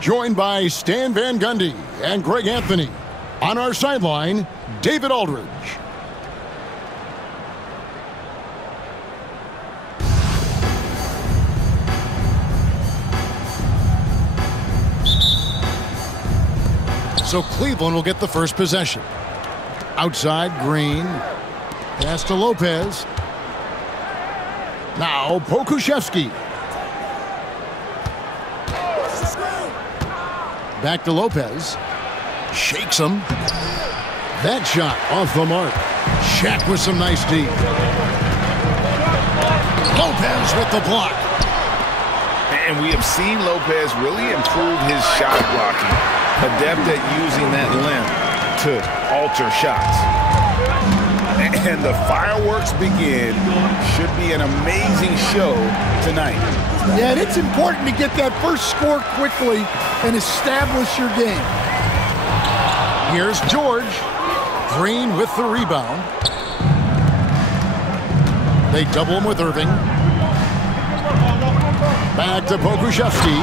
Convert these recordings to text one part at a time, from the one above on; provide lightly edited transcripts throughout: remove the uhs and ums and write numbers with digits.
Joined by Stan Van Gundy and Greg Anthony. On our sideline, David Aldridge. So Cleveland will get the first possession. Outside, Green. Pass to Lopez. Now, Pokusevski. Back to Lopez. Shakes him. That shot off the mark. Shaq with some nice D. Lopez with the block. And we have seen Lopez really improve his shot blocking. Adept at using that length to alter shots. And the fireworks begin. Should be an amazing show tonight. Yeah, and it's important to get that first score quickly and establish your game. Here's George. Green with the rebound. They double him with Irving. Back to Pokusevski.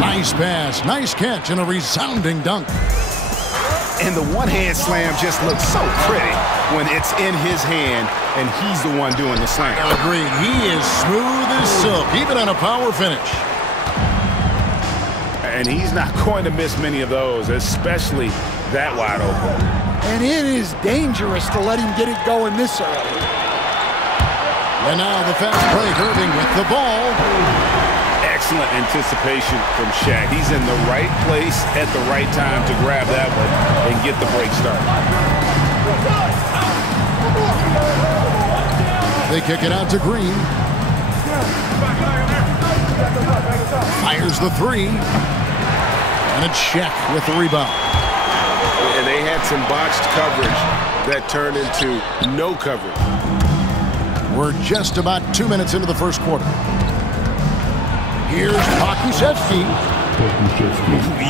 Nice pass, nice catch, and a resounding dunk. And the one-hand slam just looks so pretty when it's in his hand and he's the one doing the slam. Agreed. He is smooth as silk, even on a power finish. And he's not going to miss many of those, especially that wide open. And it is dangerous to let him get it going this early. And now the fast break, Irving with the ball. Excellent anticipation from Shaq. He's in the right place at the right time to grab that one and get the break started. They kick it out to Green. Fires the three. And it's Shaq with the rebound. And they had some botched coverage that turned into no coverage. We're just about 2 minutes into the first quarter. Here's Pokusevski.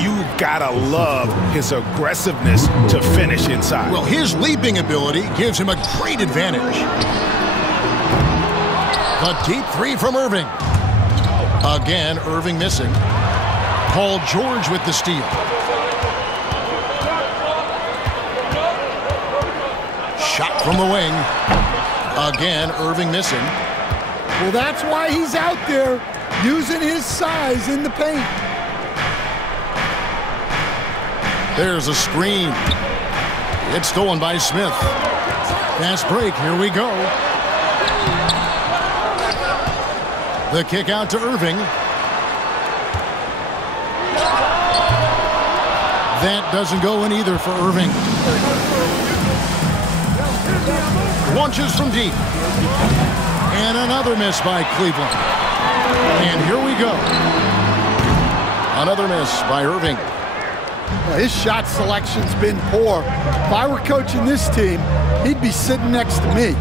You've got to love his aggressiveness to finish inside. Well, his leaping ability gives him a great advantage. A deep three from Irving. Again, Irving missing. Paul George with the steal. Shot from the wing. Again, Irving missing. Well, that's why he's out there, using his size in the paint. There's a screen. It's stolen by Smith. Fast break, here we go. The kick out to Irving. That doesn't go in either for Irving. Launches from deep. And another miss by Cleveland. And here we go. Another miss by Irving. Well, his shot selection's been poor. If I were coaching this team, he'd be sitting next to me.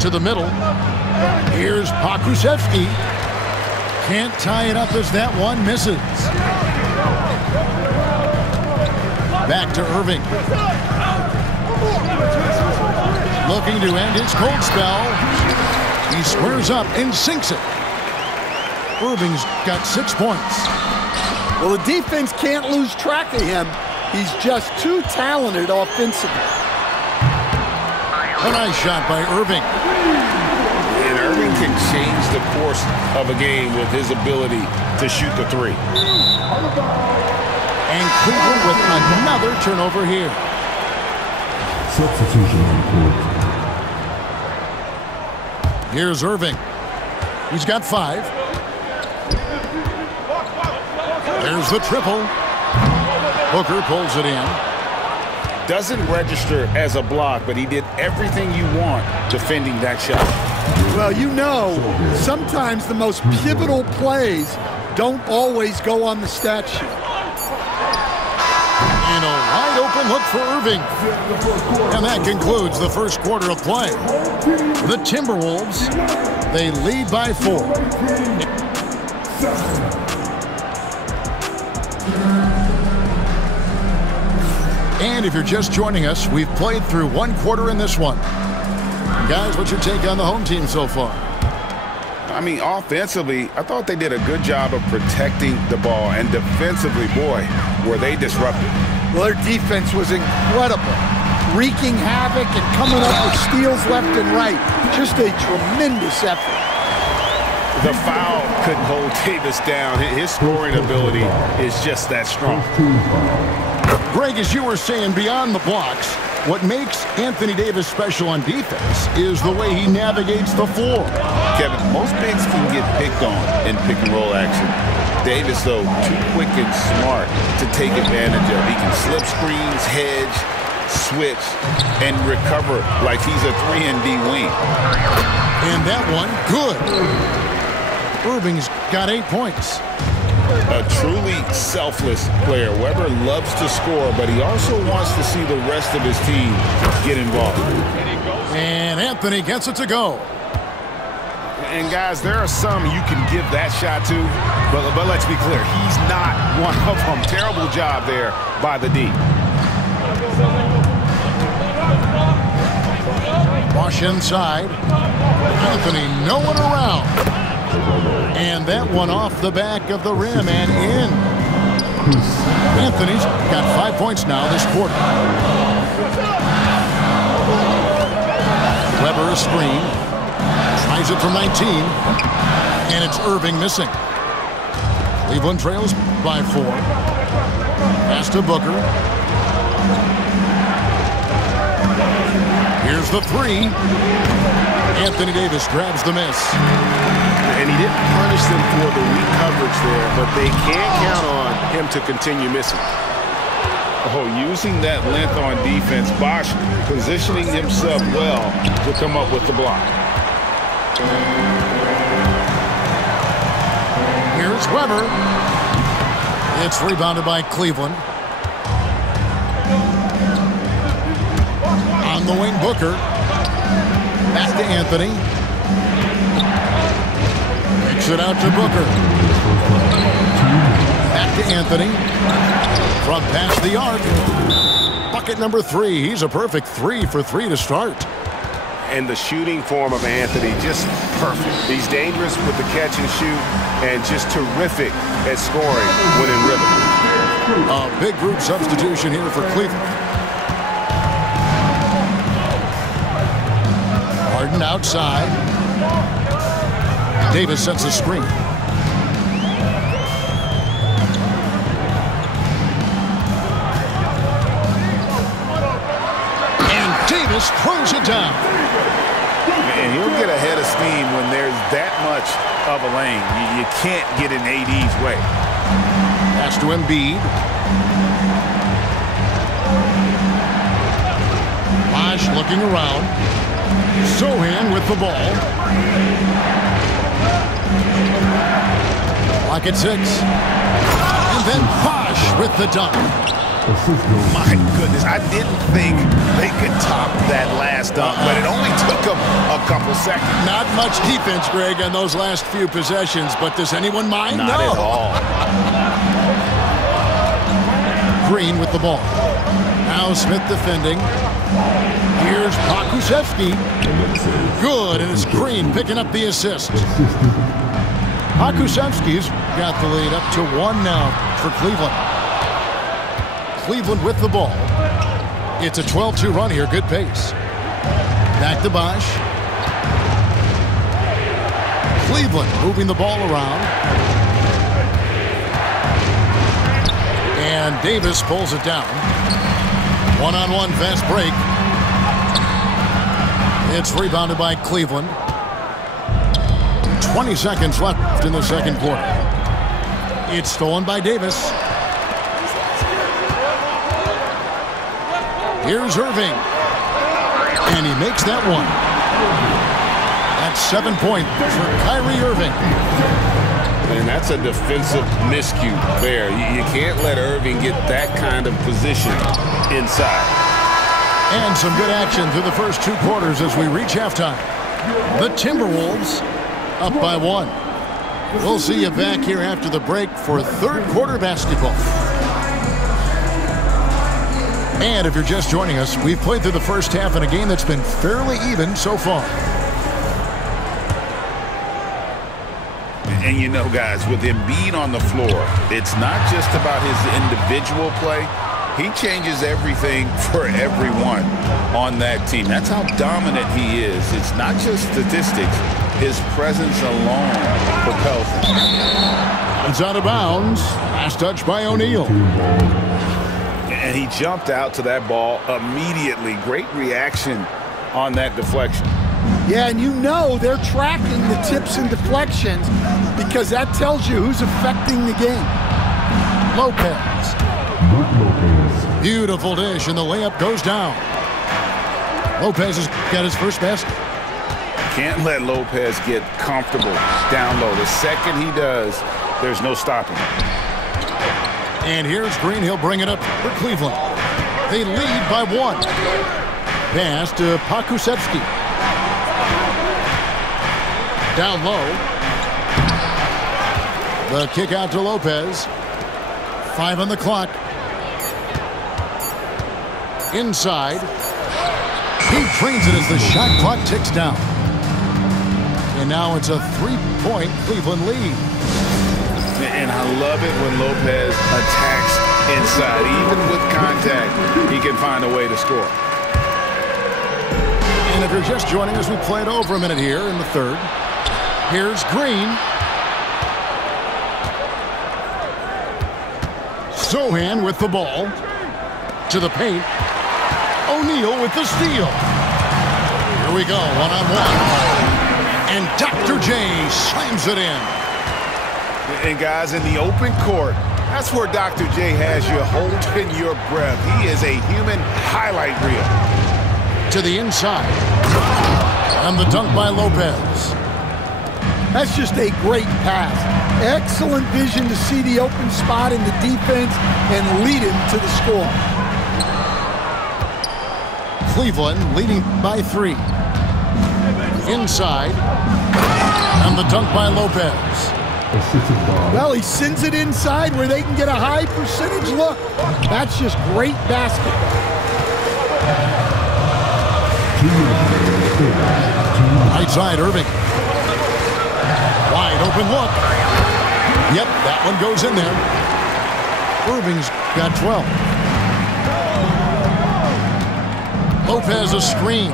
To the middle. Here's Pokusevski. Can't tie it up as that one misses. Back to Irving. Looking to end his cold spell. He squares up and sinks it. Irving's got 6 points. Well, the defense can't lose track of him. He's just too talented offensively. A nice shot by Irving. And Irving can change the course of a game with his ability to shoot the three. And Cleveland with another turnover here. Substitution on court. Here's Irving. He's got 5. There's the triple. Booker pulls it in. Doesn't register as a block, but he did everything you want defending that shot. Well, you know, sometimes the most pivotal plays don't always go on the stat sheet. And a wide open look for Irving. And that concludes the first quarter of play. The Timberwolves, they lead by 4. And if you're just joining us, we've played through 1 quarter in this one. Guys, what's your take on the home team so far? I mean, offensively, I thought they did a good job of protecting the ball. And defensively, boy, were they disruptive. Well, their defense was incredible, wreaking havoc and coming up with steals left and right. Just a tremendous effort. The foul couldn't hold Davis down. His scoring ability is just that strong. Greg, as you were saying, beyond the blocks, what makes Anthony Davis special on defense is the way he navigates the floor. Kevin, most bigs can get picked on in pick-and-roll action. Davis, though, too quick and smart to take advantage of. He can slip screens, hedge, switch, and recover like he's a 3-and-D wing. And that one, good. Irving's got 8 points. A truly selfless player. Weber loves to score, but he also wants to see the rest of his team get involved. And Anthony gets it to go. And, guys, there are some you can give that shot to, but let's be clear, he's not one of them. Terrible job there by the D. Wash inside. Anthony, no one around. And that one off the back of the rim and in. Anthony's got 5 points now this quarter. Weber a screen. Tries it from 19. And it's Irving missing. Cleveland trails by 4. Pass to Booker. Here's the 3. Anthony Davis grabs the miss. And he didn't punish them for the weak coverage there, but they can't count on him to continue missing. Oh, using that length on defense, Bosch positioning himself well to come up with the block. Here's Weber. It's rebounded by Cleveland. On the wing, Booker. Back to Anthony. Kicks it out to Booker. Back to Anthony. From past the arc. Bucket number 3. He's a perfect 3 for 3 to start. And the shooting form of Anthony, just perfect. He's dangerous with the catch and shoot and just terrific at scoring when in rhythm. A big group substitution here for Cleveland. Harden outside. Davis sets a screen. And Davis throws it down. And he'll get ahead of steam when there's that much of a lane. You can't get in AD's way. Pass to Embiid. Bosch looking around. Sohan with the ball. Clock at 6. And then Bosch with the dunk. My goodness, I didn't think they could top that last dunk, but it only took them a couple seconds. Not much defense, Greg, on those last few possessions, but does anyone mind? Not no. at all. Green with the ball. Now Smith defending. Here's Pakusevsky. Good, and it's Green picking up the assist. Pakusevsky's got the lead up to 1 now for Cleveland. Cleveland with the ball. It's a 12-2 run here. Good pace. Back to Bosch. Cleveland moving the ball around. And Davis pulls it down. One-on-one fast break. It's rebounded by Cleveland. 20 seconds left in the second quarter. It's stolen by Davis. Here's Irving. And he makes that one. That's 7 points for Kyrie Irving. And that's a defensive miscue there. You can't let Irving get that kind of position inside. And some good action through the first 2 quarters as we reach halftime. The Timberwolves up by 1. We'll see you back here after the break for third quarter basketball. And if you're just joining us, we've played through the first half in a game that's been fairly even so far. And you know, guys, with Embiid on the floor, it's not just about his individual play. He changes everything for everyone on that team. That's how dominant he is. It's not just statistics. His presence alone propels him. It's out of bounds. Last touch by O'Neal. And he jumped out to that ball immediately. Great reaction on that deflection. Yeah, and you know they're tracking the tips and deflections because that tells you who's affecting the game. Lopez. Beautiful dish, and the layup goes down. Lopez has got his first basket. Can't let Lopez get comfortable down low. The second he does, there's no stopping him. And here's Green. He'll bring it up for Cleveland. They lead by 1. Pass to Pokusevski. Down low. The kick out to Lopez. 5 on the clock. Inside. He trains it as the shot clock ticks down. And now it's a 3-point Cleveland lead. And I love it when Lopez attacks inside. Even with contact, he can find a way to score. And if you're just joining us, we played over a minute here in the third. Here's Green. Sohan with the ball. To the paint. O'Neal with the steal. Here we go, one-on-one. And Dr. J slams it in. And guys, in the open court, that's where Dr. J has you holding your breath. He is a human highlight reel. To the inside. And the dunk by Lopez. That's just a great pass. Excellent vision to see the open spot in the defense and lead him to the score. Cleveland leading by 3. Inside. And the dunk by Lopez. Well, he sends it inside where they can get a high percentage look. That's just great basketball. Right side, Irving. Wide open look. Yep, that one goes in there. Irving's got 12. Lopez a screen.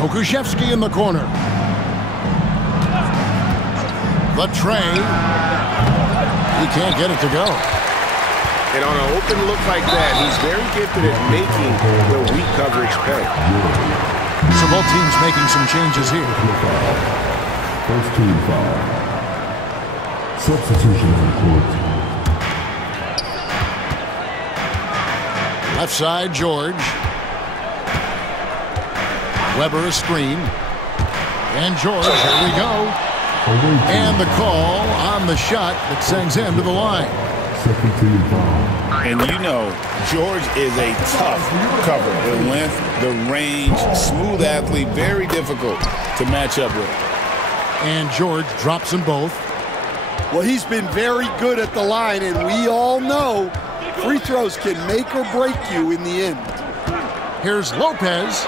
Pokusevski in the corner. The tray. He can't get it to go. And on an open look like that, he's very gifted at making the weak coverage pay. So both teams making some changes here. First team foul. Substitution on the court. Left side, George. Weber a screen. And George, here we go. And the call on the shot that sends him to the line. Second team foul. And you know, George is a tough cover. The length, the range, smooth athlete, very difficult to match up with. And George drops them both. Well, he's been very good at the line, and we all know free throws can make or break you in the end. Here's Lopez.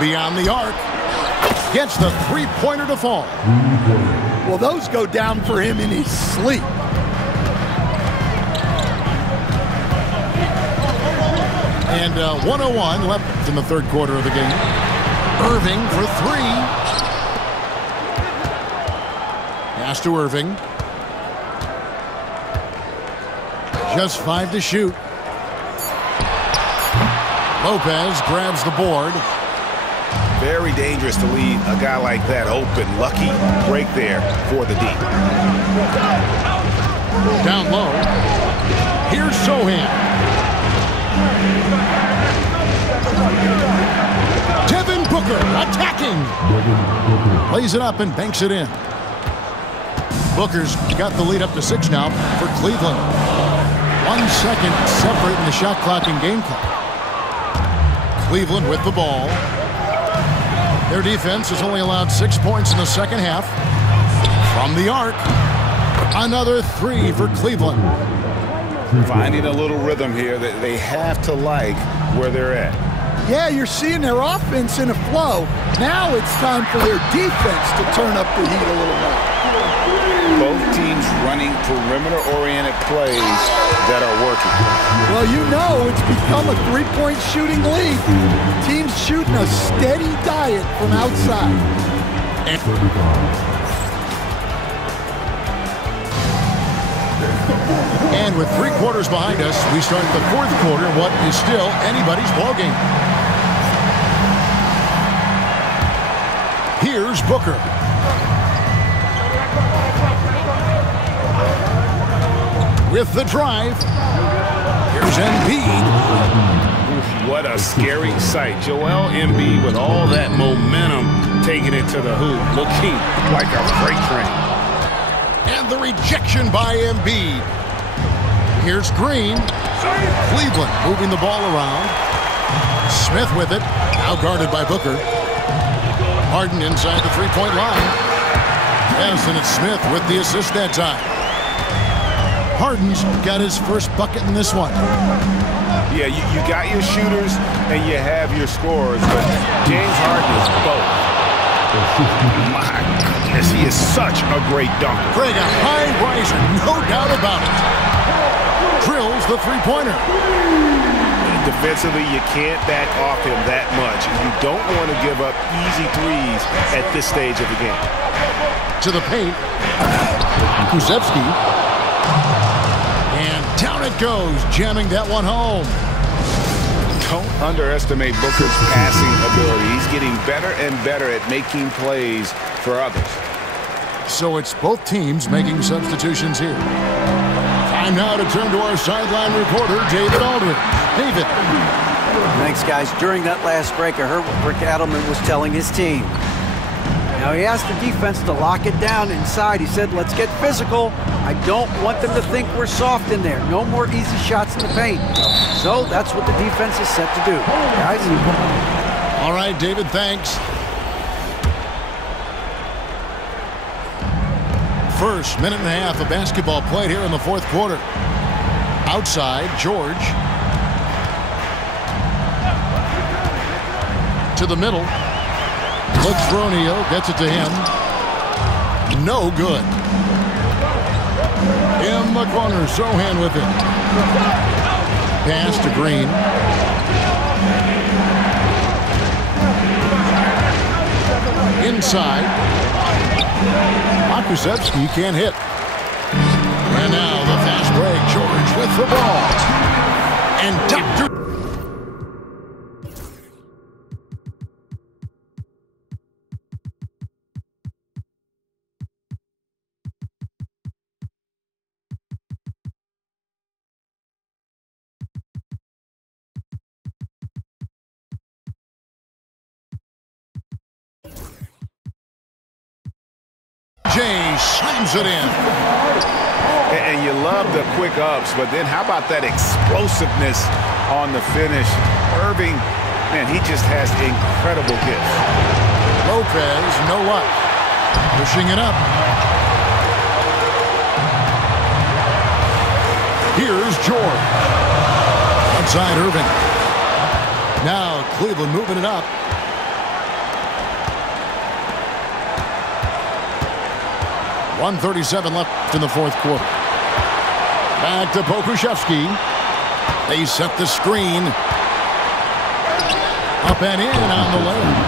Beyond the arc. Gets the three-pointer to fall. Well, those go down for him in his sleep. And 1:01 left in the third quarter of the game. Irving for 3. Pass to Irving. Just 5 to shoot. Lopez grabs the board. Very dangerous to leave a guy like that open. Lucky break there for the D. Down low. Here's Sohan. Devin Booker attacking. Lays it up and banks it in. Booker's got the lead up to 6 now for Cleveland. 1 second separating the shot clock and game clock. Cleveland with the ball. Their defense has only allowed 6 points in the second half. From the arc, another 3 for Cleveland. Finding a little rhythm here that they have to like where they're at. Yeah, you're seeing their offense in a flow. Now it's time for their defense to turn up the heat a little more. Both teams running perimeter-oriented plays that are working. Well, you know it's become a three-point shooting league. Teams shooting a steady diet from outside. And with 3 quarters behind us, we start the 4th quarter, what is still anybody's ballgame. Here's Booker. With the drive. Here's Embiid. What a scary sight. Joel Embiid with all that momentum taking it to the hoop, looking like a freight train. And the rejection by Embiid. Here's Green. Cleveland moving the ball around. Smith with it. Now guarded by Booker. Harden inside the three-point line. Yes, and it's Smith with the assist that time. Harden's got his first bucket in this one. Yeah, you got your shooters and you have your scorers, but James Harden is both. My goodness, he is such a great dunker. Greg, a high riser, no doubt about it. Drills the three-pointer. Defensively, you can't back off him that much. You don't want to give up easy threes at this stage of the game. To the paint. Kusevsky. And down it goes, jamming that one home. Don't underestimate Booker's passing ability. He's getting better and better at making plays for others. So it's both teams making substitutions here. Time now to turn to our sideline reporter, David Aldridge. David. Thanks, guys. During that last break, I heard what Rick Adelman was telling his team. Now, he asked the defense to lock it down inside. He said, let's get physical. I don't want them to think we're soft in there. No more easy shots in the paint. So that's what the defense is set to do. Guys? All right, David, thanks. First minute and a half of basketball played here in the 4th quarter. Outside, George. To the middle. Looks for O'Neal, gets it to him. No good. In the corner, Sohan with it. Pass to Green. Inside. Kusevsky can't hit. And now the fast break. George with the ball. And Dr. Jay slams it in. And you love the quick ups, but then how about that explosiveness on the finish? Irving, man, he just has incredible gifts. Lopez, no luck. Pushing it up. Here's George. Outside Irving. Now Cleveland moving it up. .137 left in the 4th quarter. Back to Pokusevsky. They set the screen. Up and in on the layup.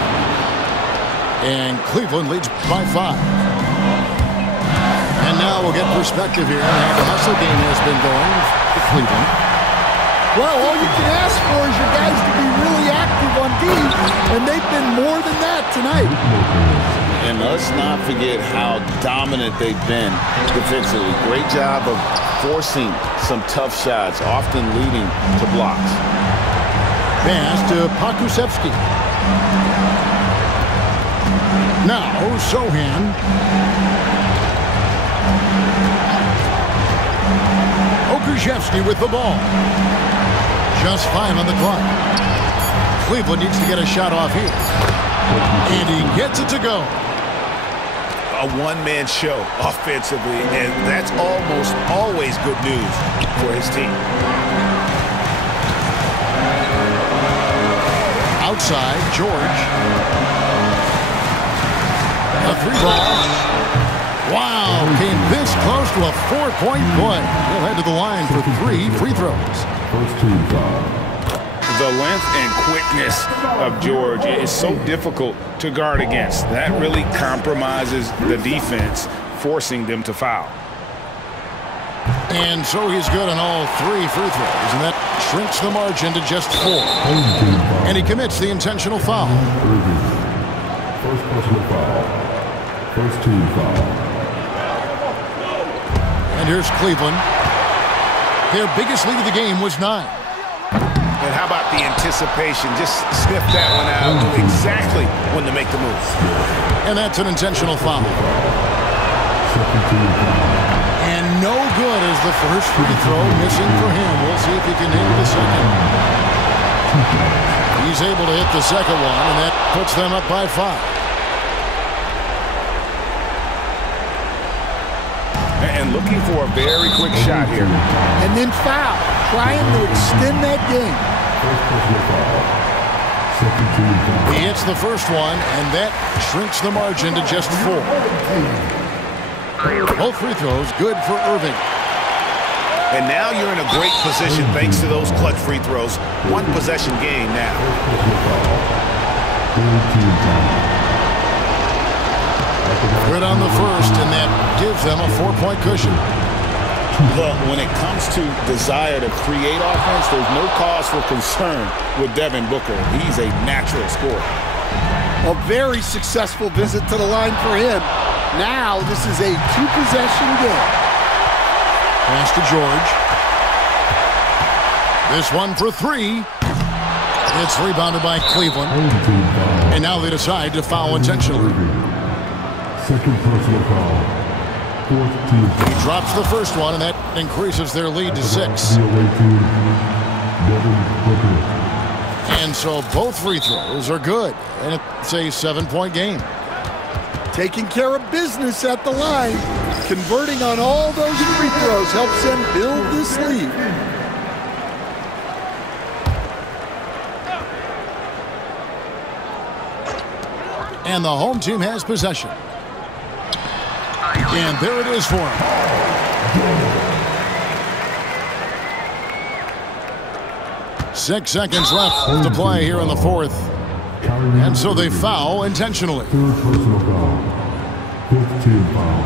And Cleveland leads by 5. And now we'll get perspective here on how the hustle game has been going for Cleveland. Well, all you can ask for is your guys to be really active on D, and they've been more than that tonight. And let's not forget how dominant they've been defensively. Great job of forcing some tough shots, often leading to blocks. Pass to Pokusevsky. Now Sohan. Pokusevsky with the ball. Just 5 on the clock. Cleveland needs to get a shot off here. And he gets it to go. A one-man show offensively, and that's almost always good news for his team. side. George. A 3-ball. Wow, came this close to a 4-point play. He'll head to the line for 3 free throws. First team foul. The length and quickness of George is so difficult to guard against. That really compromises the defense, forcing them to foul. And so he's good on all 3 free throws, and that shrinks the margin to just 4. And he commits the intentional foul. First personal foul. First team foul. And here's Cleveland. Their biggest lead of the game was 9. And how about the anticipation? Just sniff that one out, knew exactly when to make the move. And that's an intentional foul. Second team foul. And no good as the first free throw missing for him. We'll see if he can hit the second. He's able to hit the second one, and that puts them up by 5. And looking for a very quick shot here. And then foul, trying to extend that game. First personal foul. Second team foul. He hits the first one, and that shrinks the margin to just 4. Both free throws good for Irving. And now you're in a great position thanks to those clutch free throws. 1 possession game now. Personal foul. Third team foul. Good on the first, and that gives them a 4-point cushion. Look, when it comes to desire to create offense, there's no cause for concern with Devin Booker. He's a natural scorer. A very successful visit to the line for him. Now this is a 2-possession game. Pass to George. This one for 3. It's rebounded by Cleveland. And now they decide to foul intentionally. Second personal foul. Fourth team foul. He drops the first one, and that increases their lead to 6. The away team, Devin Booker. And so both free throws are good, and it's a 7-point game. Taking care of business at the line. Converting on all those free throws helps them build this lead. And the home team has possession. And there it is for him. Six seconds left to play here in the 4th. And so they foul intentionally. Third personal foul. Fifth team foul.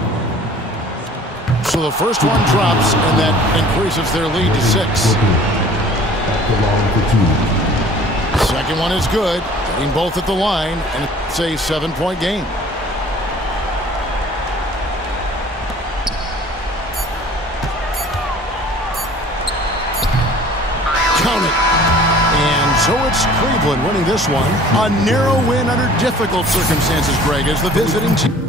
So the first one drops, and that increases their lead to 6. At the line for 2. Second one is good, getting both at the line, and it's a 7-point game. Count it. And so it's Cleveland winning this one. A narrow win under difficult circumstances, Greg, as the visiting team.